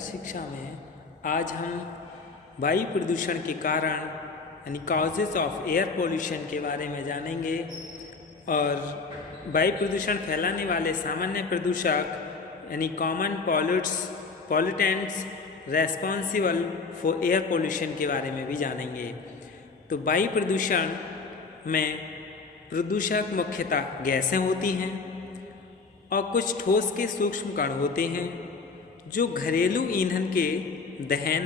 शिक्षा में आज हम वायु प्रदूषण के कारण यानी कॉजेज़ ऑफ एयर पोल्यूशन के बारे में जानेंगे। और वायु प्रदूषण फैलाने वाले सामान्य प्रदूषक यानी common pollutants responsible for air pollution के बारे में भी जानेंगे। तो वायु प्रदूषण में प्रदूषक मुख्यतः गैसें होती हैं और कुछ ठोस के सूक्ष्म कण होते हैं जो घरेलू ईंधन के दहन,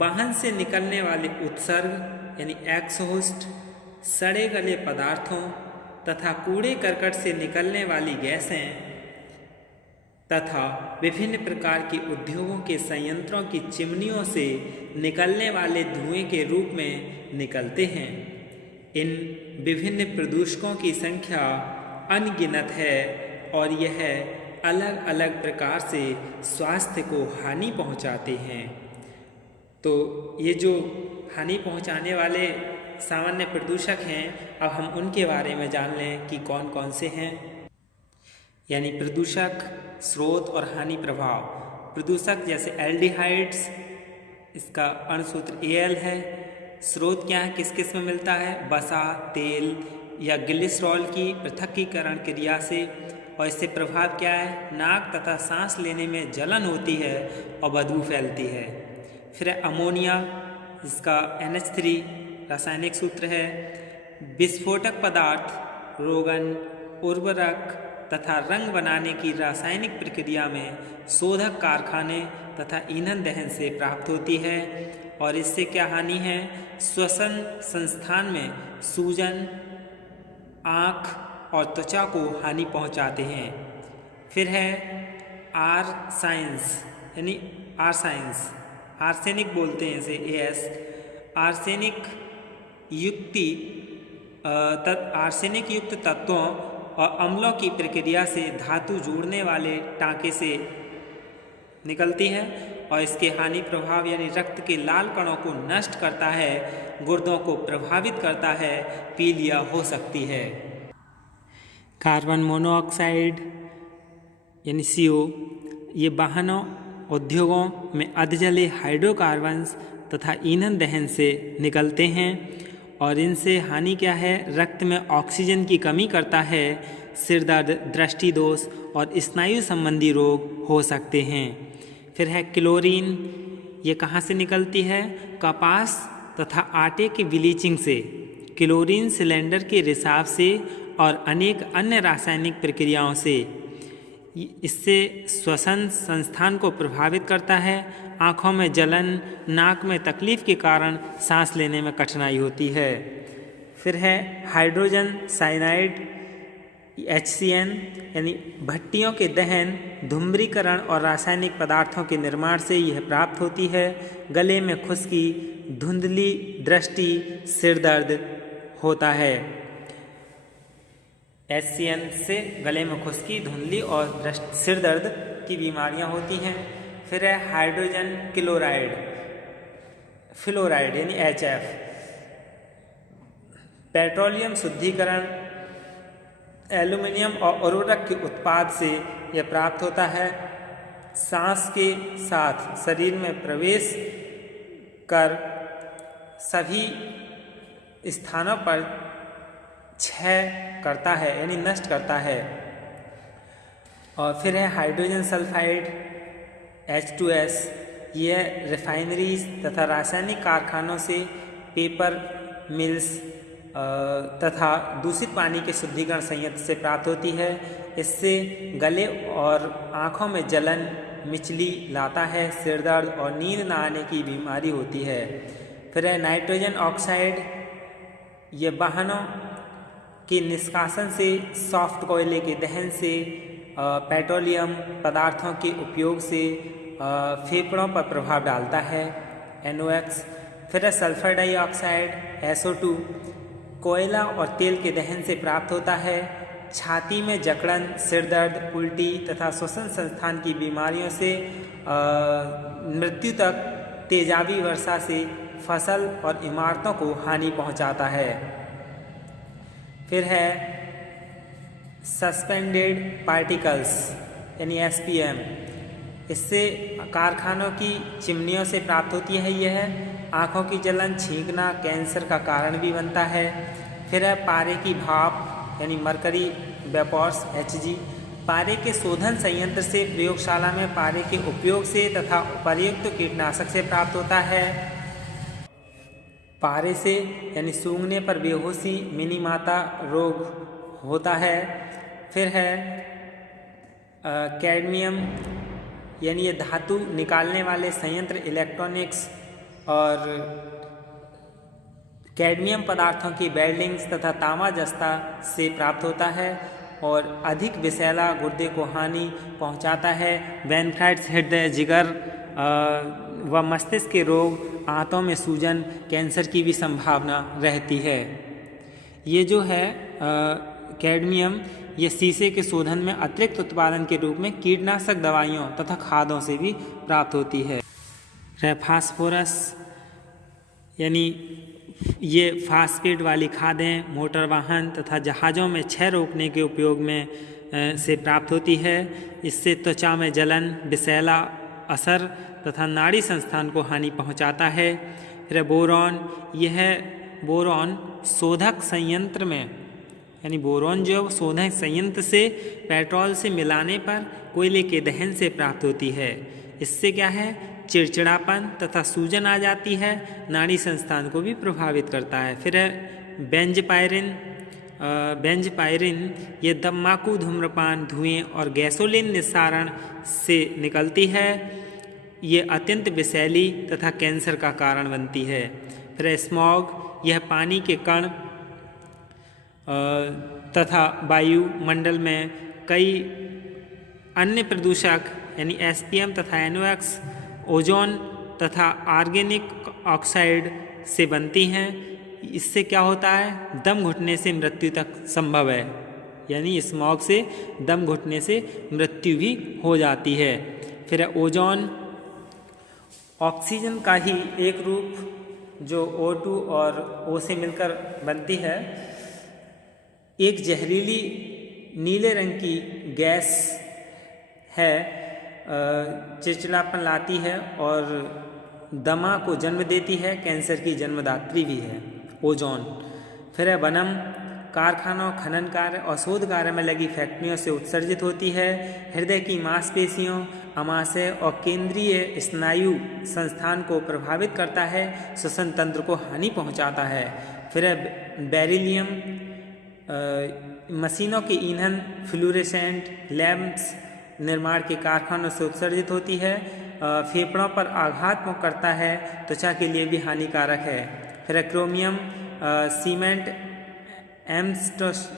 वाहन से निकलने वाले उत्सर्ग यानी एक्सहॉस्ट, सड़े गले पदार्थों तथा कूड़े करकट से निकलने वाली गैसें तथा विभिन्न प्रकार के उद्योगों के संयंत्रों की चिमनियों से निकलने वाले धुएं के रूप में निकलते हैं। इन विभिन्न प्रदूषकों की संख्या अनगिनत है और यह अलग अलग प्रकार से स्वास्थ्य को हानि पहुंचाते हैं। तो ये जो हानि पहुंचाने वाले सामान्य प्रदूषक हैं, अब हम उनके बारे में जान लें कि कौन कौन से हैं। यानी प्रदूषक, स्रोत और हानि प्रभाव। प्रदूषक जैसे एल्डिहाइड्स, इसका अणुसूत्र Al है। स्रोत क्या है, किस किस में मिलता है? वसा, तेल या ग्लिसरॉल की पृथक्कीकरण क्रिया से। और इससे प्रभाव क्या है? नाक तथा सांस लेने में जलन होती है और बदबू फैलती है। फिर अमोनिया, इसका NH3 रासायनिक सूत्र है। विस्फोटक पदार्थ रोगन, उर्वरक तथा रंग बनाने की रासायनिक प्रक्रिया में शोधक कारखाने तथा ईंधन दहन से प्राप्त होती है। और इससे क्या हानि है? श्वसन संस्थान में सूजन, आँख और त्वचा को हानि पहुंचाते हैं। फिर है आर्साइंस यानी आर्सेनिक बोलते हैं इसे AS। आर्सेनिक युक्त तत्वों और अम्लों की प्रक्रिया से धातु जोड़ने वाले टाँके से निकलती है और इसके हानि प्रभाव यानी रक्त के लाल कणों को नष्ट करता है, गुर्दों को प्रभावित करता है, पीलिया हो सकती है। कार्बन मोनोऑक्साइड यानी CO, ये वाहनों, उद्योगों में अधजले हाइड्रोकार्बन्स तथा ईंधन दहन से निकलते हैं और इनसे हानि क्या है? रक्त में ऑक्सीजन की कमी करता है, सिर दर्द, दृष्टि दोष और स्नायु संबंधी रोग हो सकते हैं। फिर है क्लोरीन, ये कहाँ से निकलती है? कपास तथा आटे के ब्लीचिंग से, क्लोरीन सिलेंडर के रिसाव से और अनेक अन्य रासायनिक प्रक्रियाओं से। इससे श्वसन संस्थान को प्रभावित करता है, आँखों में जलन, नाक में तकलीफ के कारण सांस लेने में कठिनाई होती है। फिर है हाइड्रोजन साइनाइड HCN, यानी भट्टियों के दहन, धूम्रीकरण और रासायनिक पदार्थों के निर्माण से यह प्राप्त होती है। गले में खुश्की, धुंधली दृष्टि, सिर दर्द होता है। HCN से गले में खुश्की, धुंधली और सिर दर्द की बीमारियां होती हैं। फिर है हाइड्रोजन फ्लोराइड यानी HF। पेट्रोलियम शुद्धिकरण, एल्युमिनियम और उर्वरक के उत्पाद से यह प्राप्त होता है। सांस के साथ शरीर में प्रवेश कर सभी स्थानों पर क्षय करता है यानी नष्ट करता है। और फिर है हाइड्रोजन सल्फाइड H2S, यह रिफाइनरीज तथा रासायनिक कारखानों से, पेपर मिल्स तथा दूषित पानी के शुद्धिकरण संयंत्र से प्राप्त होती है। इससे गले और आँखों में जलन, मिचली लाता है, सिर दर्द और नींद न आने की बीमारी होती है। फिर है नाइट्रोजन ऑक्साइड, ये वाहनों के निष्कासन से, सॉफ्ट कोयले के दहन से, पेट्रोलियम पदार्थों के उपयोग से फेफड़ों पर प्रभाव डालता है NOx। फिर है सल्फर डाइऑक्साइड SO2, कोयला और तेल के दहन से प्राप्त होता है। छाती में जकड़न, सिर दर्द, उल्टी तथा श्वसन संस्थान की बीमारियों से मृत्यु तक तेजाबी वर्षा से फसल और इमारतों को हानि पहुंचाता है। फिर है सस्पेंडेड पार्टिकल्स यानी SPM, इससे कारखानों की चिमनियों से प्राप्त होती है। यह आँखों की जलन, छींकना, कैंसर का कारण भी बनता है। फिर है पारे की भाप यानी मरकरी वेपर्स HG। पारे के शोधन संयंत्र से प्रयोगशाला में पारे के उपयोग से तथा उपर्युक्त कीटनाशक से प्राप्त होता है। पारे से यानी सूंघने पर बेहोशी, मिनीमाता रोग होता है। फिर है कैडमियम यानी ये धातु निकालने वाले संयंत्र, इलेक्ट्रॉनिक्स और कैडमियम पदार्थों की वेल्डिंग्स तथा तांबा जस्ता से प्राप्त होता है और अधिक विषैला गुर्दे को हानि पहुंचाता है। वेनफ्राइट्स हृदय, जिगर व मस्तिष्क के रोग, आंतों में सूजन, कैंसर की भी संभावना रहती है। ये जो है कैडमियम ये शीशे के शोधन में अतिरिक्त उत्पादन के रूप में कीटनाशक दवाइयों तथा खादों से भी प्राप्त होती है। फास्फोरस यानी ये फास्फेट वाली खादें मोटर वाहन तथा जहाज़ों में क्षय रोकने के उपयोग में से प्राप्त होती है। इससे त्वचा में जलन, विषैला असर तथा नाड़ी संस्थान को हानि पहुंचाता है। फिर बोरॉन, यह बोरॉन शोधक संयंत्र में यानी बोरॉन जो शोधक संयंत्र से पेट्रोल से मिलाने पर कोयले के दहन से प्राप्त होती है। इससे क्या है, चिड़चिड़ापन तथा सूजन आ जाती है, नाड़ी संस्थान को भी प्रभावित करता है। फिर है बेंजपायरिन ये तम्बाकू, धूम्रपान, धुएं और गैसोलीन निस्सारण से निकलती है। ये अत्यंत विषैली तथा कैंसर का कारण बनती है। फिर स्मॉग, यह पानी के कण तथा वायुमंडल में कई अन्य प्रदूषक यानी SPM तथा NOx, ओजोन तथा ऑर्गेनिक ऑक्साइड से बनती हैं। इससे क्या होता है, दम घुटने से मृत्यु तक संभव है, यानी स्मॉग से दम घुटने से मृत्यु भी हो जाती है। फिर ओजोन ऑक्सीजन का ही एक रूप जो O2 और O से मिलकर बनती है। एक जहरीली नीले रंग की गैस है, चिड़चिड़ापन लाती है और दमा को जन्म देती है, कैंसर की जन्मदात्री भी है ओजोन। फिर है वनम, कारखानों, खनन कार्य और शोध कार्य में लगी फैक्ट्रियों से उत्सर्जित होती है। हृदय की मांसपेशियों, अमाशय और केंद्रीय स्नायु संस्थान को प्रभावित करता है, श्वसन तंत्र को हानि पहुंचाता है। फिर है बेरिलियम, मशीनों के ईंधन, फ्लूरेसेंट लैंप्स निर्माण के कारखानों से उत्सर्जित होती है, फेफड़ों पर आघात करता है, त्वचा के लिए भी हानिकारक है। फिर क्रोमियम, सीमेंट, एम्स्टोस,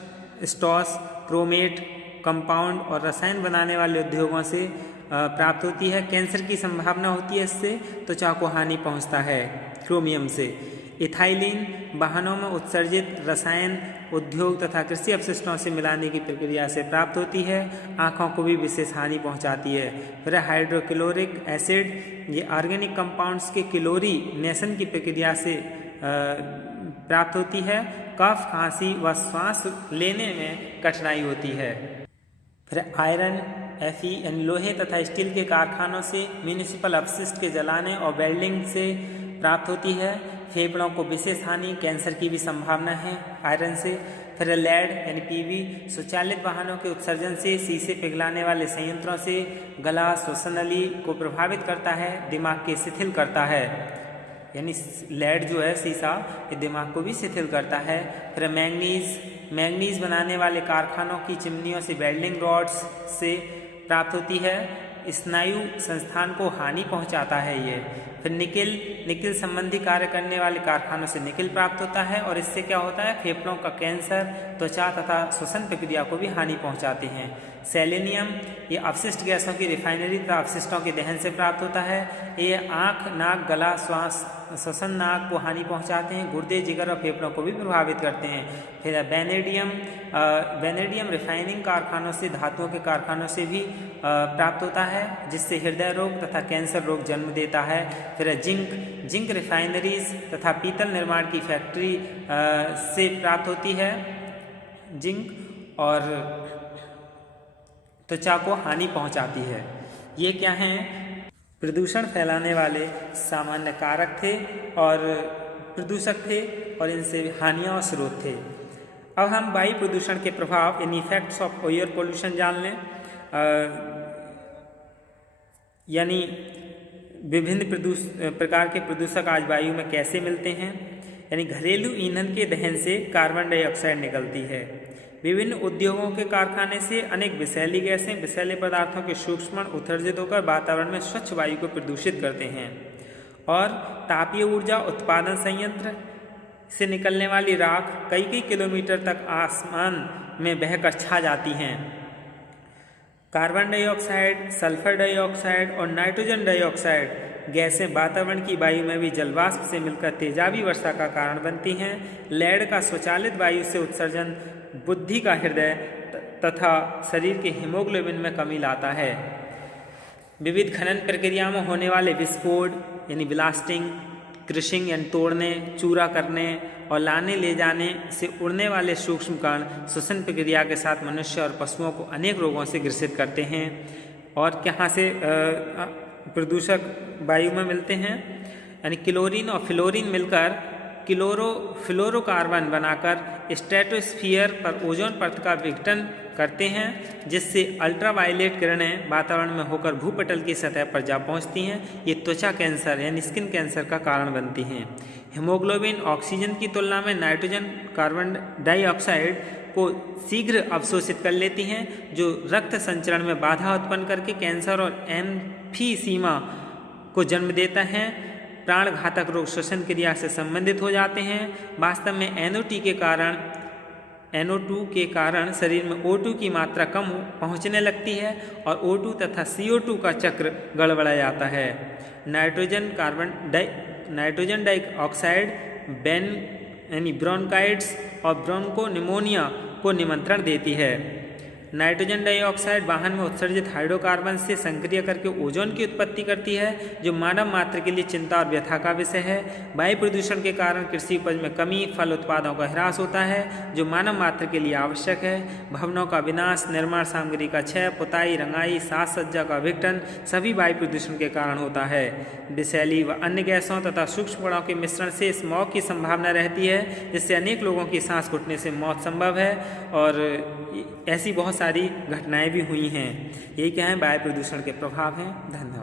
क्रोमेट कंपाउंड और रसायन बनाने वाले उद्योगों से प्राप्त होती है। कैंसर की संभावना होती है इससे, त्वचा को हानि पहुंचता है क्रोमियम से। इथाइलिन, वाहनों में उत्सर्जित रसायन उद्योग तथा कृषि अपशिष्टों से मिलाने की प्रक्रिया से प्राप्त होती है, आँखों को भी विशेष हानि पहुंचाती है। फिर हाइड्रोक्लोरिक एसिड, ये ऑर्गेनिक कंपाउंड्स के क्लोरीनेशन की प्रक्रिया से प्राप्त होती है, कफ, खांसी व श्वास लेने में कठिनाई होती है। फिर आयरन, Fe यानी लोहे तथा स्टील के कारखानों से म्यूनिसिपल अपशिष्ट के जलाने और वेल्डिंग से प्राप्त होती है, फेफड़ों को विशेष हानि, कैंसर की भी संभावना है आयरन से। फिर लेड यानी PV, स्वचालित वाहनों के उत्सर्जन से, शीशे पिघलाने वाले संयंत्रों से गला, श्वसन नली को प्रभावित करता है, दिमाग के शिथिल करता है, यानी लेड जो है शीशा ये दिमाग को भी शिथिल करता है। फिर मैंगनीज बनाने वाले कारखानों की चिमनियों से, वेल्डिंग रॉड्स से प्राप्त होती है, स्नायु संस्थान को हानि पहुंचाता है ये। फिर निकिल संबंधी कार्य करने वाले कारखानों से निकिल प्राप्त होता है और इससे क्या होता है, फेफड़ों का कैंसर, त्वचा तथा श्वसन प्रक्रिया को भी हानि पहुंचाते हैं। सेलेनियम, ये अपशिष्ट गैसों की रिफाइनरी तथा अपशिष्टों के दहन से प्राप्त होता है, ये आँख, नाक, गला, श्वसन नाक को हानि पहुंचाते हैं, गुर्दे, जिगर और फेफड़ों को भी प्रभावित करते हैं। फिर वेनेडियम रिफाइनिंग कारखानों से, धातुओं के कारखानों से भी प्राप्त होता है, जिससे हृदय रोग तथा कैंसर रोग जन्म देता है। फिर जिंक रिफाइनरीज तथा पीतल निर्माण की फैक्ट्री से प्राप्त होती है जिंक, और त्वचा को हानि पहुंचाती है। ये क्या हैं? प्रदूषण फैलाने वाले सामान्य कारक थे और प्रदूषक थे और इनसे हानियाँ और स्रोत थे। अब हम वायु प्रदूषण के प्रभाव इन इफेक्ट्स ऑफ एयर पोल्यूशन जान लें। यानी विभिन्न प्रकार के प्रदूषक आज वायु में कैसे मिलते हैं। यानी घरेलू ईंधन के दहन से कार्बन डाइऑक्साइड निकलती है। विभिन्न उद्योगों के कारखाने से अनेक विषैली गैसें, विषैले पदार्थों के सूक्ष्म कण उत्सर्जित होकर वातावरण में स्वच्छ वायु को प्रदूषित करते हैं। और तापीय ऊर्जा उत्पादन संयंत्र से निकलने वाली राख कई किलोमीटर तक आसमान में बहकर छा जाती हैं। कार्बन डाइऑक्साइड, सल्फर डाइऑक्साइड और नाइट्रोजन डाइऑक्साइड गैसें वातावरण की वायु में भी जलवाष्प से मिलकर तेजाबी वर्षा का कारण बनती हैं। लेड का स्वचालित वायु से उत्सर्जन बुद्धि का हृदय तथा शरीर के हीमोग्लोबिन में कमी लाता है। विविध खनन प्रक्रिया में होने वाले विस्फोट यानी ब्लास्टिंग, क्रशिंग यानी तोड़ने, चूरा करने और लाने ले जाने से उड़ने वाले सूक्ष्म कण श्वसन प्रक्रिया के साथ मनुष्य और पशुओं को अनेक रोगों से ग्रसित करते हैं। और कहाँ से प्रदूषक वायु में मिलते हैं? यानी क्लोरीन और फ्लोरीन मिलकर क्लोरोफ्लोरोकार्बन बनाकर स्ट्रेटोस्फीयर पर ओजोन परत का विघटन करते हैं, जिससे अल्ट्रावायलेट किरणें वातावरण में होकर भूपटल की सतह पर जा पहुंचती हैं। ये त्वचा कैंसर यानी स्किन कैंसर का कारण बनती हैं। हीमोग्लोबिन ऑक्सीजन की तुलना में नाइट्रोजन कार्बन डाइऑक्साइड को शीघ्र अवशोषित कर लेती हैं, जो रक्त संचरण में बाधा उत्पन्न करके कैंसर और एम्फीसीमा को जन्म देता है। प्राण घातक रोग श्वसन क्रिया से संबंधित हो जाते हैं। वास्तव में NO2 के कारण शरीर में O2 की मात्रा कम पहुंचने लगती है और O2 तथा CO2 का चक्र गड़बड़ा जाता है। नाइट्रोजन डाइऑक्साइड ब्रोंकाइटिस और ब्रोंकोनिमोनिया को निमंत्रण देती है। नाइट्रोजन डाइऑक्साइड वाहन में उत्सर्जित हाइड्रोकार्बन से संक्रिय करके ओजोन की उत्पत्ति करती है, जो मानव मात्र के लिए चिंता और व्यथा का विषय है। वायु प्रदूषण के कारण कृषि उपज में कमी, फल उत्पादों का ह्रास होता है, जो मानव मात्र के लिए आवश्यक है। भवनों का विनाश, निर्माण सामग्री का क्षय, पुताई, रंगाई, साज सज्जा का विघटन सभी वायु प्रदूषण के कारण होता है। विषैली व अन्य गैसों तथा सूक्ष्म कणों के मिश्रण से स्मॉग की संभावना रहती है, जिससे अनेक लोगों की सांस घुटने से मौत संभव है। और ऐसी बहुत सारी घटनाएं भी हुई हैं। ये क्या है? वायु प्रदूषण के प्रभाव हैं। धन्यवाद।